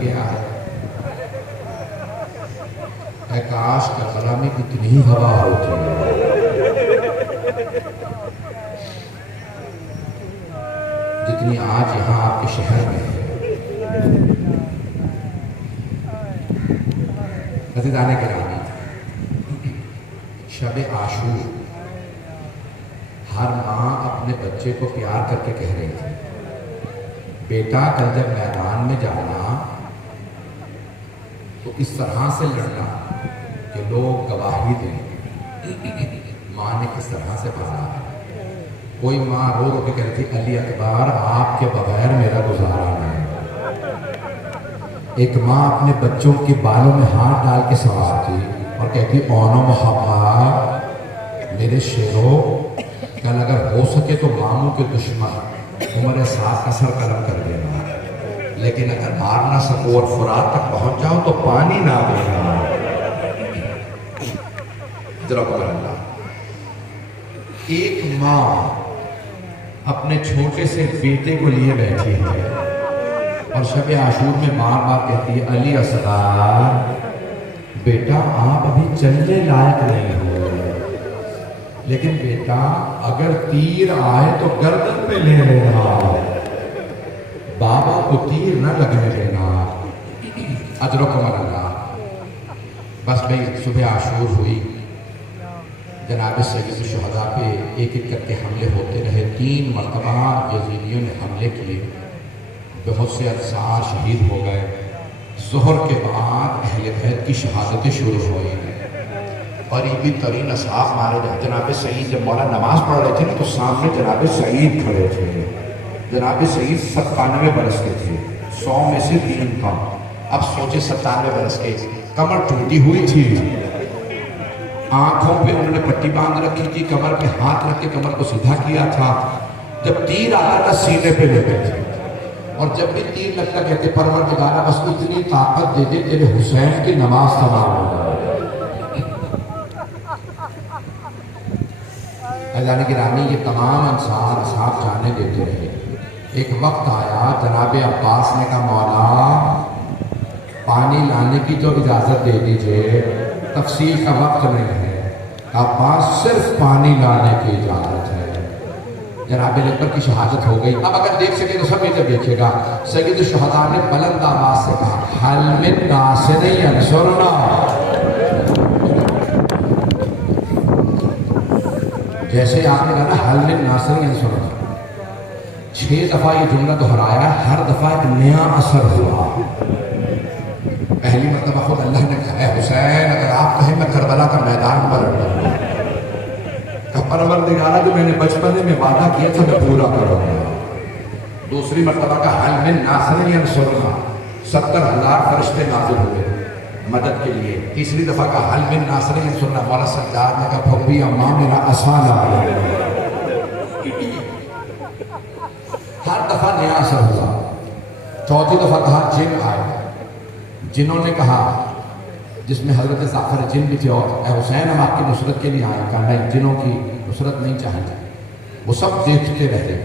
گیا ہے۔ اے کاش کربلا میں اتنی ہی ہوا ہوتی ہے، جتنی آج یہاں آپ کے شہر میں ہے۔ عزیزان گرامی، شب عاشور ہر ماں اپنے بچے کو پیار کر کے کہہ رہی تھی، بیٹا کل جب میدان میں جانا تو اس طرح سے لڑنا کہ لوگ گواہی دیں ماں نے کس طرح سے پڑھا ہے۔ کوئی ماں رو رو کے کہتی تھی، علی اکبر آپ کے بغیر میرا گزارا نہیں۔ ایک ماں اپنے بچوں کے بالوں میں ہاتھ ڈال کے سوارتی اور کہتی، اونو محمد میرے شیرو، کل اگر ہو سکے تو ماموں کے دشمن عمر ساتھ کا سر قلم کر دینا، لیکن اگر مار نہ سکو اور فرات تک پہنچ جاؤ تو پانی نہ دینا۔ اللہ، ایک ماں اپنے چھوٹے سے بیٹے کو لیے بیٹھی ہے اور شب عاشور میں ماں باپ کہتی ہے، علی اصغر بیٹا آپ ابھی چلنے لائق نہیں ہو، لیکن بیٹا اگر تیر آئے تو گردن پہ لے لینا، بابا کو تیر نہ لگنے دینا۔ اجرکم اللہ۔ بس بھئی صبح عاشور ہوئی، جناب سید الشہداء پہ ایک ایک کر کے حملے ہوتے رہے۔ 3 مرتبہ یزیدیوں نے حملے کیے، بہت سے انصار شہید ہو گئے۔ ظہر کے بعد اہل بیت کی شہادتیں شروع ہوئی، قریبی ترین اصحاب مارے گئے۔ جناب سعید جب مولا نماز پڑھ رہے تھے تو سامنے جناب سعید کھڑے تھے۔ جناب سعید 97 برس کے تھے، 100 میں سے 3 کم۔ اب سوچے 97 برس کے، کمر ٹوٹی ہوئی تھی، آنکھوں پہ انہوں نے پٹی باندھ رکھی تھی، کمر پہ ہاتھ رکھ کے کمر کو سیدھا کیا تھا۔ جب تیر آتا تھا سینے پہ لے گئے تھے، اور جب بھی تیر لگتا کہتے پروردگارا بس اتنی طاقت دے دے تیرے حسین کی نماز تمام ہو جائے۔ عزیزان گرامی، یہ تمام انصار اصحاب جانے دیتے رہے۔ ایک وقت آیا، جناب عباس نے کہا، مولا پانی لانے کی تو اجازت دے دیجئے، تفصیل کا وقت نہیں ہے۔ عباس صرف پانی لانے کی اجازت ہے۔ جناب اکبر کی شہادت ہو گئی۔ اب اگر دیکھ سکے تو سب ادھر دیکھے گا۔ سید الشہداء نے بلند آواز سے کہا، حل من ناصر ینصرنا۔ جیسے آپ نے کہا نا، حل من ناصر ینصرنا، 6 دفعہ یہ جملہ دہرایا، ہر دفعہ ایک نیا اثر ہوا۔ پہلی مرتبہ خود اللہ نے کہا، اے حسین اگر آپ کہیں میں کربلا کا میدان پر لڑوں، پروردگارا جو میں نے بچپنے میں وعدہ کیا تھا میں پورا کروں گا۔ دوسری مرتبہ کا حل من ناصر ینصرنا، 70,000 فرشتے نازل ہوئے مدد کے لیے۔ تیسری دفعہ کا حل من ناصر ینصرنا، مولا سجاد نے کہا، پھپھی اماں میرا اثر لا۔ ہر دفعہ نیا اثر ہوا۔ چوتھی دفعہ کہا جن آئے، جنہوں نے کہا، جس میں حضرت جعفر جن بھی تھے، اور اے حسین ہم آپ کی نصرت کے لیے آئے۔ کہا نہیں، جنوں کی نصرت نہیں چاہتے۔ وہ سب دیکھتے رہے۔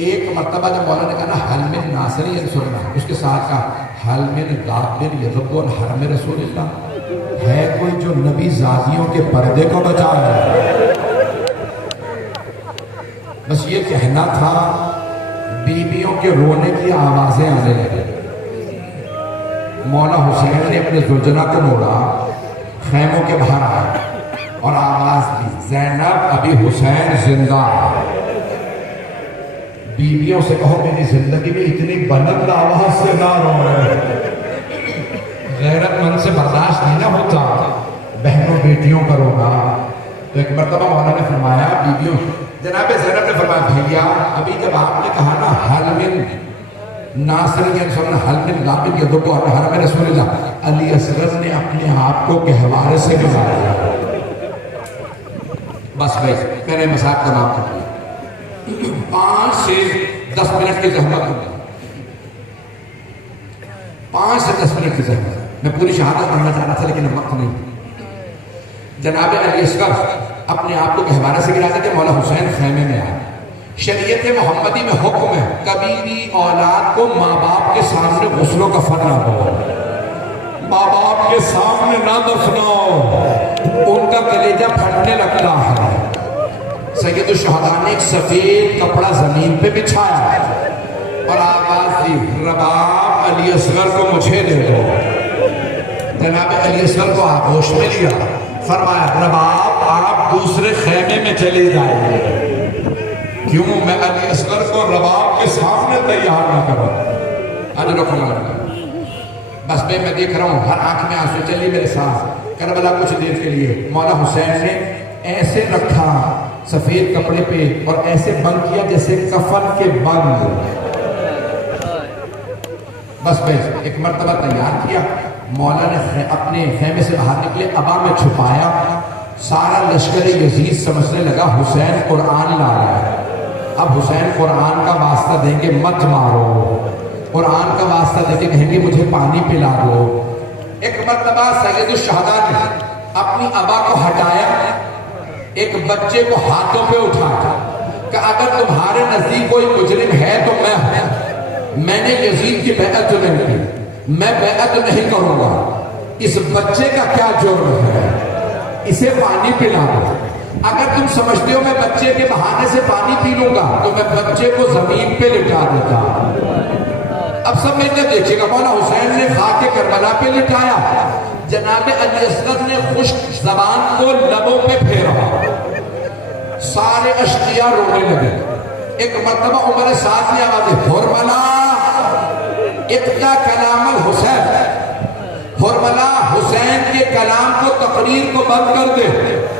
ایک مرتبہ جب مولا نے کہا نا، حل من ناصر ینصرنا، اس کے ساتھ کہا، حل من غافر یذب عن حرم رسول اللہ، ہے کوئی جو نبی زادیوں کے پردے کو بچائے؟ بس یہ کہنا تھا، بیویوں کے رونے کی آوازیں آنے لگے۔ مولا حسین نے اپنے زوجنا کو موڑا، خیموں کے باہر آئے اور آواز دی، زینب ابھی حسین زندہ۔ بیویوں سے کہو میری زندگی میں اتنی بلند آواز سے نہ روئے، غیرت مند سے برداشت نہیں نہ ہوتا، بہنوں بیٹیوں کا رونا۔ تو ایک مرتبہ مولا نے فرمایا، بیویوں، جناب زینب نے فرمایا، بھیا ابھی جب آپ نے کہا نا حل من ناصر ینصرنا، حل من غافر یذب عن حرم رسول اللہ، علی اصغر نے اپنے آپ کو گہوارے سے گزارا۔ بس بھائی میں نے مذاق تمام کر دیا۔ 5 سے 10 منٹ کی زحمت ہوگی، 5 سے 10 منٹ کی زحمت۔ میں پوری شہادت پڑھنا چاہ رہا تھا لیکن وقت نہیں۔ جناب علی اصغر اپنے آپ کو گہوارے سے گرا دیتے، مولا حسین خیمے میں آئے، شریعت محمدی میں حکم ہے کبھی بھی اولاد کو ماں باپ کے سامنے غسل و کفن نہ دو، ماں باپ کے سامنے نہ دفناؤ، ان کا کلیجہ پھٹنے لگتا ہے۔ سید الشہداء نے ایک سفید کپڑا زمین پہ بچھایا اور آواز دی، رباب علی اصغر کو مجھے دے دو۔ جناب علی اصغر کو آغوش میں لیا، فرمایا رباب آپ دوسرے خیمے میں چلے جائیں، کیوں میں علی اصغر کو رباب کے سامنے تیار نہ کروں؟ اجرکم اللہ۔ بس میں دیکھ رہا ہوں ہر آنکھ میں آنسو، چلیے میرے ساتھ کربلا کچھ دیر کے لیے۔ مولا حسین نے ایسے رکھا سفید کپڑے پہ اور ایسے بند کیا جیسے کفن کے بند۔ بس ایک مرتبہ تیار کیا، مولا نے اپنے خیمے سے باہر نکلے، ابا میں چھپایا، سارا لشکر یزید سمجھنے لگا حسین قرآن لا رہا ہے۔ اب حسین قرآن کا واسطہ دیں گے مت مارو، قرآن کا واسطہ دیں گے کہیں گے مجھے پانی پلا دو۔ ایک مرتبہ سید الشہداء نے اپنی ابا کو ہٹایا، ایک بچے کو ہاتھوں پہ اٹھایا کہ اگر تمہارے نزدیک کوئی مجرم ہے تو میں ہوں، میں نے یزید کی بیعت جو نہیں کی، میں بیعت نہیں کروں گا، اس بچے کا کیا جرم ہے، اسے پانی پلا دو۔ اگر تم سمجھتے ہو میں بچے کے بہانے سے پانی پی لوں گا تو میں بچے کو زمین پہ لٹا دیتا۔ اب سب میں نے دیکھے گا مولا حسین نے خاک کربلا پہ لٹایا، جناب علی اصغر نے خشک زبان کو لبوں پہ پھیرا، سارے اشقیاء رونے لگے۔ ایک مرتبہ عمر سعد نے آواز دی، حرملا اقضا کلام الحسین، حرملا حسین کے کلام کو تقریر کو بند کر دے،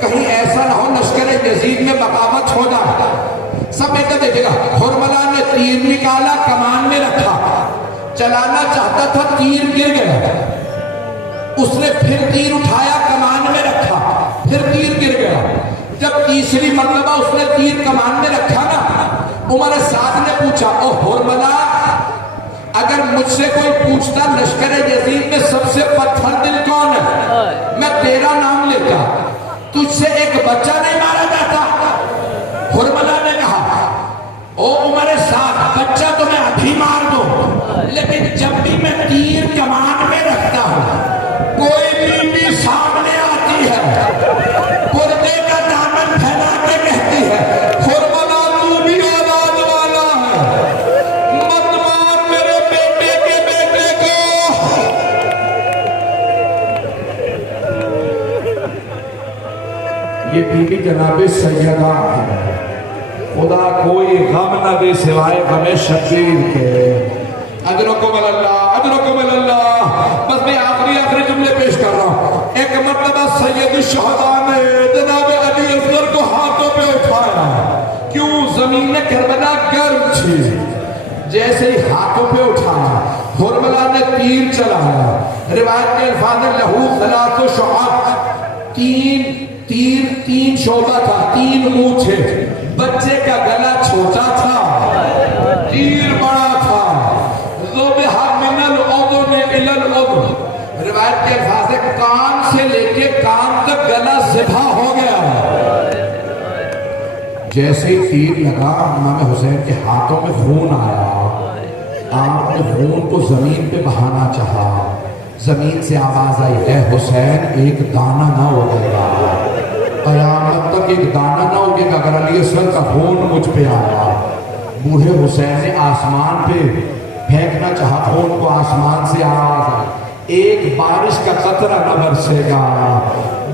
کہیں ایسا نہ ہو لشکر یزید میں بغاوت ہو جائے۔ سب ایک دیکھے گا، حرملا نے تیر نکالا، کمان میں رکھا، چلانا چاہتا تھا، تیر گر گیا، اس نے پھر تیر اٹھایا، کمان میں رکھا، پھر تیر گر گیا۔ جب تیسری مرتبہ اس نے تیر کمان میں رکھا نا، عمر سعد نے پوچھا، او حرملا اگر مجھ سے کوئی پوچھتا لشکر یزید میں سب سے پتھر دل کون ہے، میں تیرا نام لیتا، تجھ سے ایک بچہ نہیں مارا جاتا؟ حرملا نے کہا، او عمر سعد بچہ تو میں ابھی مار دوں، لیکن جب بھی میں تیر کمان میں رکھتا ہوں، کوئی بیوی سامنے آتی ہے، پردے کا دامن پھیلا کے کہتی ہے، حرملا تو بھی اولاد والا ہے، مت مار میرے بیٹے کے بیٹے کو۔ یہ بیوی جناب سیدہ ہے، خدا کوئی غم نہ دے سوائے غم شبیر کے۔ اجرکم اللہ، اجرکم اللہ۔ بس میں آخری جملے پیش کر رہا ہوں۔ ایک مرتبہ سید الشہداء نے جناب علی اصغر کو ہاتھوں پہ اٹھایا، کیوں زمین کربلا گرم تھی، جیسے ہی ہاتھوں پہ اٹھایا حرملا نے تیر چلایا۔ روایت کے الفاظ لہو ثلاث شعاب، تین شعبہ تھا، تین منہ تھے، بچے کا گلا چھوٹا تھا، تیر بڑا تھا، ذبح من الاذن الی الاذن، روایت کے الفاظ کان سے لے کے کان تک گلا ذبح ہو گیا۔ جیسے ہی تیر لگا امام حسین کے ہاتھوں میں خون آیا، آپ نے خون کو زمین پہ بہانا چاہا، زمین سے آواز آئی، اے حسین ایک دانہ نہ اگے گا، قیامت تک ایک دانہ نہ اگے گا اگر علی اصغر کا خون مجھ پہ آیا۔ بوڑھے حسین نے آسمان پہ پھینکنا چاہا خون کو، آسمان سے آواز آئی، ایک بارش کا قطرہ نہ برسے گا۔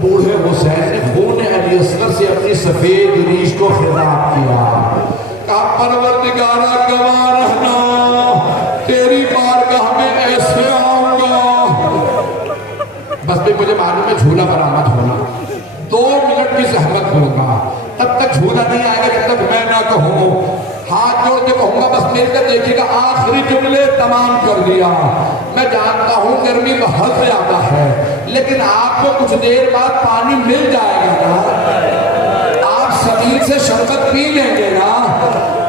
بوڑھے حسین نے خون علی اصغر سے اپنی سفید ریش کو خطاب کیا، کہا پروردگارہ گواہ رہنا، تیری بارگاہ میں ایسے آؤں گا۔ بس بھی مجھے معلوم ہے جھولا برآمد ہونا، 2 منٹ کی زحمت ہوگا، تب تک جھولا نہیں آئے گا جب تک میں نہ کہوں، ہاتھ جوڑ کے کہوں گا بس مل کر دیکھیے گا، آخری جملے تمام کر دیا۔ میں جانتا ہوں گرمی بہت زیادہ ہے، لیکن آپ کو کچھ دیر بعد پانی مل جائے گا نا، آپ سبیل سے شربت پی لیں گے نا،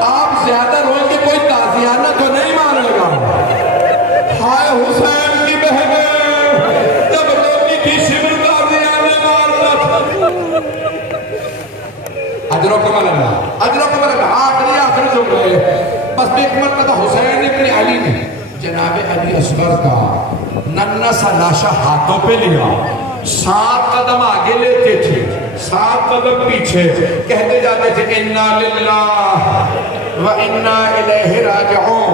آپ زیادہ روئیں گے، کوئی تازیانہ تو نہیں مارے گا۔ ہائے حسین کی بہنیں، جب روٹی کی شمر تازیانہ مارتا تھا۔ اجرکم اللہ، اجرکم اللہ، آخری گئے. بس ایک مرتبہ حسین ابن علی نے جناب علی اصغر کا ننھا سا لاشا ہاتھوں پہ لیا, 7 قدم آگے لیتے تھے, 7 قدم پیچھے, کہتے جاتے تھے انا للہ و انا الیہ راجعون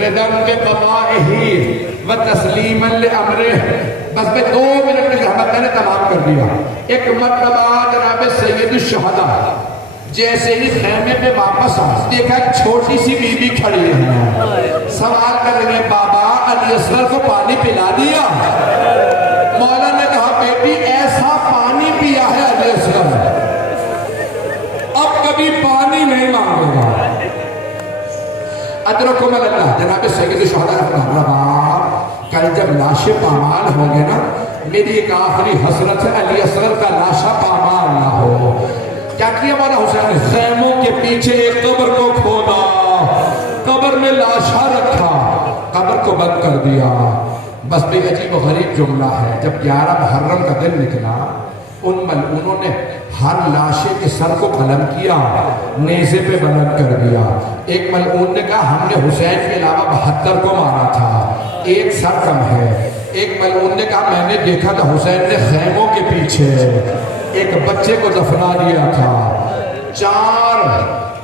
ردم کے قضائہی و تسلیما لامرہ. بس میں 2 منٹ میں زحمت میں نے تمام کر دیا. ایک مرتبہ جناب سید الشہداء جیسے ہی خیمے میں واپس آئے, دیکھا ایک چھوٹی سی بی بی کھڑی ہے, سوال کر رہے ہیں بابا علی اصغر کو پانی پلا دیا؟ مولا نے کہا بیٹی ایسا پانی پیا ہے علی اصغر اب کبھی پانی نہیں مانگے گا. ادرکم اللہ. جناب سید الشہداء رحمہ اللہ, کل جب لاشیں پامال ہوں گے نا, میری ایک آخری حسرت ہے علی اصغر کا لاشا پامال نہ ہو. کیا کیا مولا حسین نے؟ خیموں کے پیچھے ایک قبر کو کھودا, قبر میں لاشا رکھا, قبر کو بند کر دیا. بس بے عجیب و غریب جملہ ہے, جب 11 محرم کا دن نکلا, ان ملعونوں نے ہر لاشے کے سر کو قلم کیا, نیزے پہ بلند کر دیا. ایک ملعون نے کہا ہم نے حسین کے علاوہ 72 کو مارا تھا, ایک سر کم ہے. ایک ملعون نے کہا میں نے دیکھا تھا حسین نے خیموں کے پیچھے ایک بچے کو دفنا دیا تھا. 4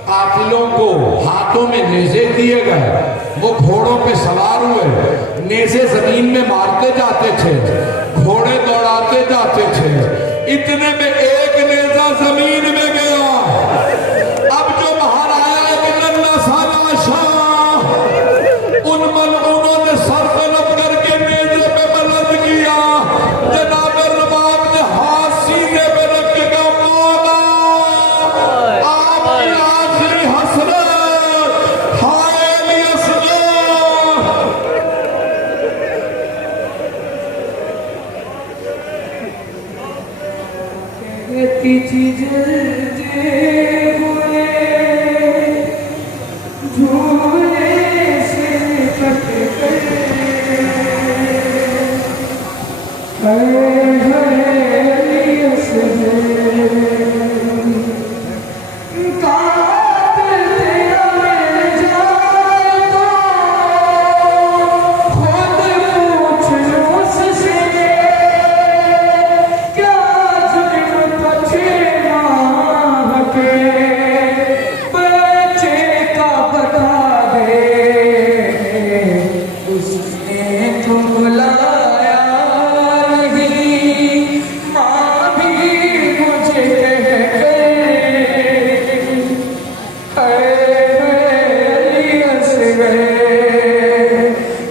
قاتلوں کو ہاتھوں میں نیزے دیے گئے, وہ گھوڑوں پہ سوار ہوئے, نیزے زمین میں مارتے جاتے تھے, گھوڑے دوڑاتے جاتے تھے. اتنے میں ایک نیزہ زمین میں گیا. اب جو باہر آیا ایک ننھا سا لاشا, ان ملعونوں نے سر قلم کر کے نیزے پہ بلند کیا. جناب رباب نے ہاتھ سینے پہ رکھ کے کہا مولا آپ کی آخری حسرت ہائے علی اصغر. کہتی تھی جلدے ہوئے جھولے سے کٹ گئے, ہائے ہائے علی اصغر قاتل تیرا مل جائے تو خود پوچھ اس سے کیا جرم پچھیماں کے بچے کا بتا دے. اس نے تو بلایا نہیں, ماں بھی مجھے کہہ گئی ہائے علی اصغر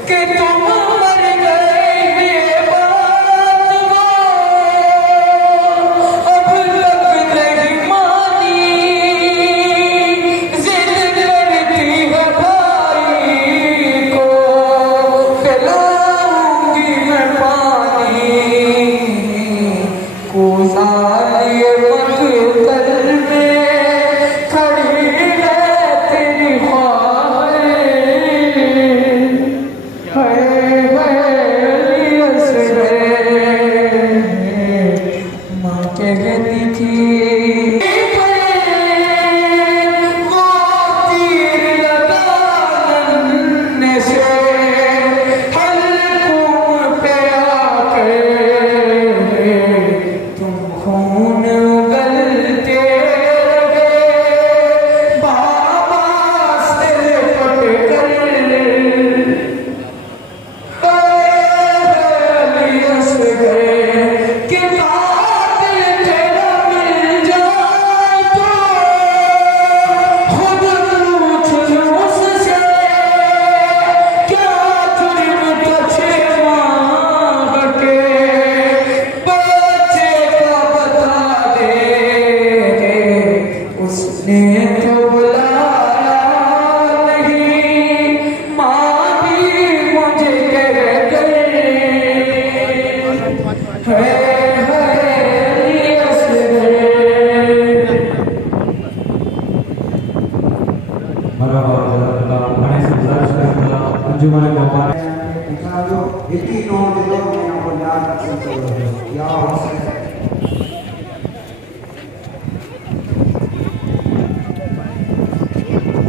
کہ تم مر گئے. یہ بات وہ اب تک نہیں مانی, ضد کرتی ہے بھائی کو پلاؤں گی میں پانی. کوزائے مقتل میں کھڑی ہے تیری خواہش, ہائے ہائے علی اصغر. ماں کہتی تھی وہ تیر لگا ننے سے حلقوں پہ آ کے تم خون اگلتے رہے بابا سے لپٹ کر. علی اصغر کہ قاتل تیرا مل جائے تو خود پوچھ اس سے کیا جرم پچھیماں کے بچے کا بتا دے. اس نے تو بلایا نہیں, ماں بھی مجھے کہہ گئی ہائے ہائے علی اصغر. مرحبا جزاک اللہ. میں سے گزارش کروں گا انجمن موقع اتنی نوٹ دو میں آپ کو یاد رکھ سکتے ہو یا حسین.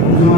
انجمن